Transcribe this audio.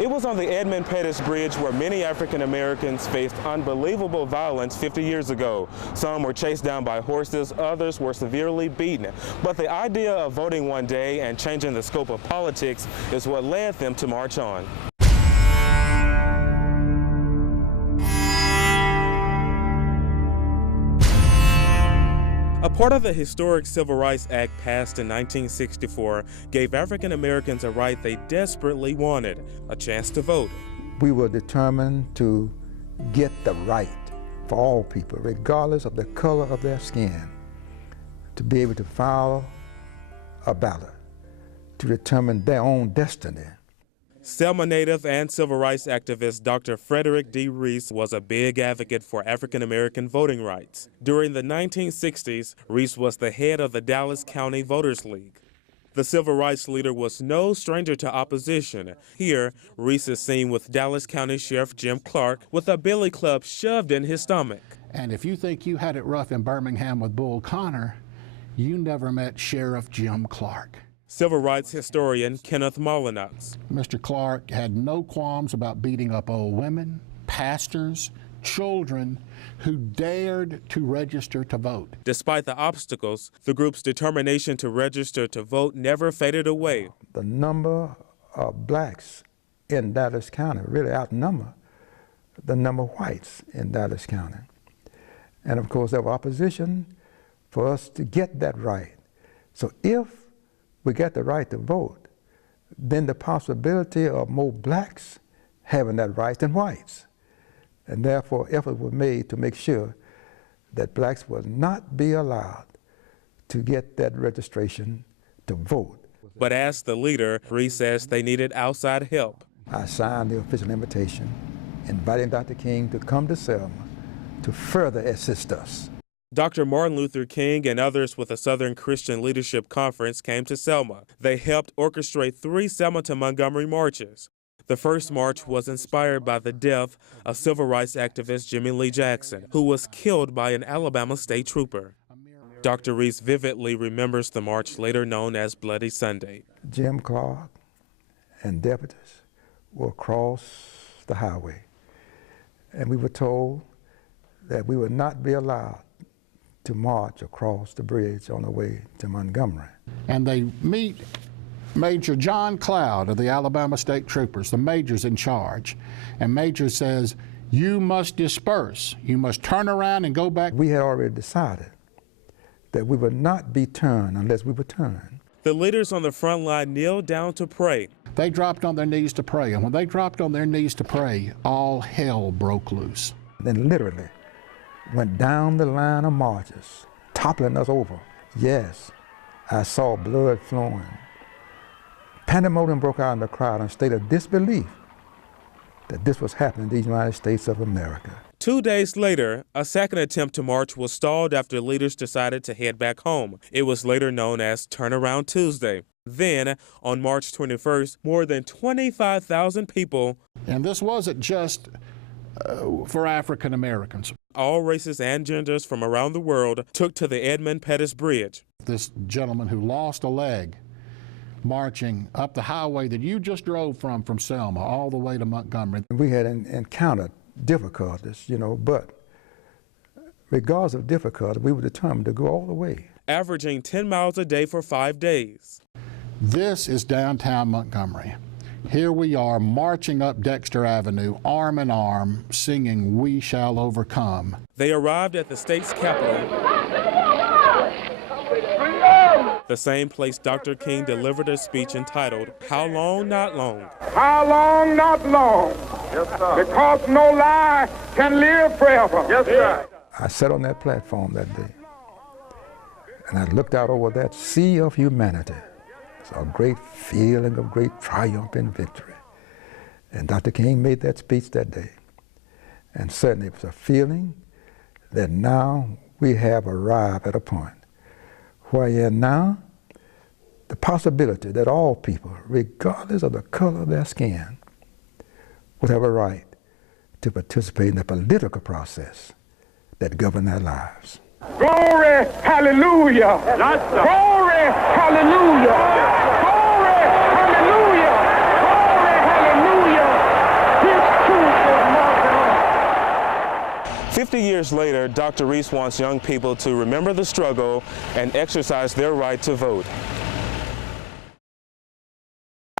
It was on the Edmund Pettus Bridge where many African Americans faced unbelievable violence 50 years ago. Some were chased down by horses, others were severely beaten. But the idea of voting one day and changing the scope of politics is what led them to march on. A part of the historic Civil Rights Act passed in 1964 gave African Americans a right they desperately wanted, a chance to vote. We were determined to get the right for all people, regardless of the color of their skin, to be able to file a ballot, to determine their own destiny. Selma native and civil rights activist Dr. Frederick D. Reese was a big advocate for African American voting rights. During the 1960s, Reese was the head of the Dallas County Voters League. The civil rights leader was no stranger to opposition. Here, Reese is seen with Dallas County Sheriff Jim Clark with a billy club shoved in his stomach. And if you think you had it rough in Birmingham with Bull Connor, you never met Sheriff Jim Clark. Civil rights historian Kenneth Mullinax. Mr. Clark had no qualms about beating up old women, pastors, children who dared to register to vote. Despite the obstacles, the group's determination to register to vote never faded away. The number of blacks in Dallas County really outnumber the number of whites in Dallas County. And of course, there was opposition for us to get that right. So if we get the right to vote, then the possibility of more blacks having that right than whites. And therefore, efforts were made to make sure that blacks would not be allowed to get that registration to vote. But as the leader, Reese says they needed outside help. I signed the official invitation inviting Dr. King to come to Selma to further assist us. Dr. Martin Luther King and others with the Southern Christian Leadership Conference came to Selma. They helped orchestrate 3 Selma to Montgomery marches. The first march was inspired by the death of civil rights activist Jimmy Lee Jackson, who was killed by an Alabama state trooper. Dr. Reese vividly remembers the march later known as Bloody Sunday. Jim Clark and deputies will cross the highway, and we were told that we would not be allowed to march across the bridge on the way to Montgomery. And they meet Major John Cloud of the Alabama State Troopers, the major's in charge. And Major says, you must disperse. You must turn around and go back. We had already decided that we would not be turned unless we were turned. The leaders on the front line kneeled down to pray. They dropped on their knees to pray. And when they dropped on their knees to pray, all hell broke loose. Then literally went down the line of marchers, toppling us over. Yes, I saw blood flowing. Pandemonium broke out in the crowd in a state of disbelief that this was happening in the United States of America. 2 days later, a second attempt to march was stalled after leaders decided to head back home. It was later known as Turnaround Tuesday. Then, on March 21st, more than 25,000 people, and this wasn't just for African Americans. All races and genders from around the world took to the Edmund Pettus Bridge. This gentleman who lost a leg marching up the highway that you just drove from Selma all the way to Montgomery. We had encountered difficulties, but regardless of difficulty, we were determined to go all the way. Averaging 10 miles a day for 5 days. This is downtown Montgomery. Here we are marching up Dexter Avenue, arm in arm, singing "We Shall Overcome." They arrived at the state's capital, the same place Dr. King delivered a speech entitled, "How Long, Not Long." How long, not long. Yes, sir. Because no lie can live forever. Yes, sir. I sat on that platform that day, and I looked out over that sea of humanity. A great feeling of great triumph and victory. And Dr. King made that speech that day. And certainly it was a feeling that now we have arrived at a point where now the possibility that all people, regardless of the color of their skin, would have a right to participate in the political process that governs their lives. Glory, hallelujah. Glory, hallelujah. Glory, hallelujah. Glory, hallelujah. 50 years later, Dr. Reese wants young people to remember the struggle and exercise their right to vote.